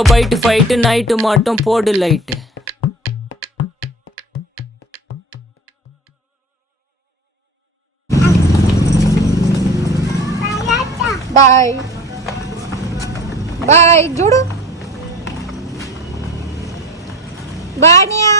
ரொம்ப byte fight night மட்டும் போடு லைட்டு. பாய் பாய் ஜூடு பானியா.